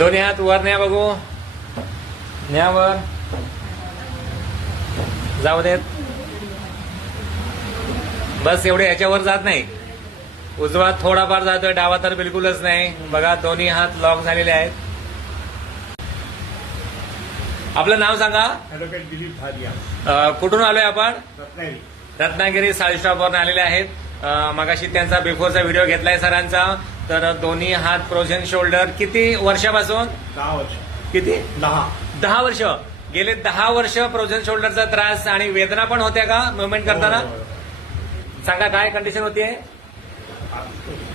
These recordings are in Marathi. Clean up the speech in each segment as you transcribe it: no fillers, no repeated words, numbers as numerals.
दोन्ही हात वर न्या बघू. न्यावर जाऊ देत. बस एवढे ह्याच्यावर जात नाही. उजवा थोडाफार जातोय, डावा तर बिलकुलच नाही. बघा दोन्ही हात लॉक झालेले आहेत. आपलं नाव सांगा. ॲडव्होकेट दिलीप भादिया, कुठून आलोय आपण? रत्नागिरी. रत्नागिरी साळी स्टॉपवरून आलेले आहेत. मगाशी त्यांचा बिफोरचा व्हिडिओ घेतलाय सरांचा. तर दोन्ही हात फ्रोझन शोल्डर किती वर्षापासून? 10 वर्ष. किती? 10 वर्ष. गेले 10 वर्ष फ्रोझन शोल्डरचा त्रास आणि वेदना पण होत्या का मुवमेंट करताना? सांगा काय कंडिशन होतीये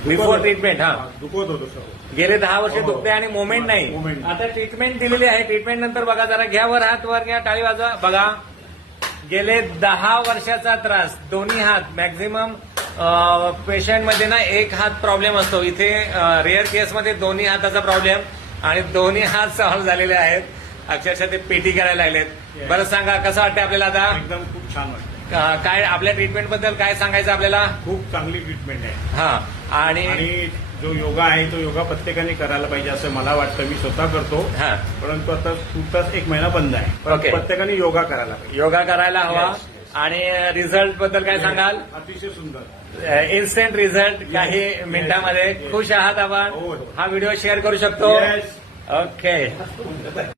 बिफोर ट्रीटमेंट? हा, दुखत होतो सर. गेले 10 वर्ष हो. दुखते आणि मुवमेंट नाही. Movement. आता ट्रीटमेंट दिलेली आहे. ट्रीटमेंट नंतर बघा जरा घ्या वर हात वर घ्या, टाळी वाजवा. बघा गेले 10 वर्षाचा त्रास, दोन्ही हात. मॅक्झिमम पेशंटमध्ये ना एक हात प्रॉब्लेम असतो. इथे रेअर केसमध्ये दोन्ही हाताचा प्रॉब्लेम आणि दोन्ही हात सॉल्व्ह झालेले आहेत. अक्षरशः ते पेटी करायला लागलेत. Yes. बरं सांगा कसं वाटतं आपल्याला आता? एकदम खूप छान वाटतं. काय आपल्या ट्रीटमेंट बद्दल काय सांगायचं आपल्याला? खूप चांगली ट्रीटमेंट आहे. हा आणि आणि जो योगा आहे तो योगा प्रत्येकाने करायला पाहिजे असं मला वाटतं. मी स्वतः करतो, हा परंतु आता तुर्तास 1 महिना बंद आहे. Okay. प्रत्येकाने योगा करायला पाहिजे. योगा करायला हवा. Yes. आणि रिझल्ट बद्दल काय सांगाल? अतिशय सुंदर. इन्स्टंट रिझल्ट काही Yes. मिनिटांमध्ये. Yes. खुश आहात आपण? हो. हा व्हिडिओ शेअर करू शकतो? Yes. ओके.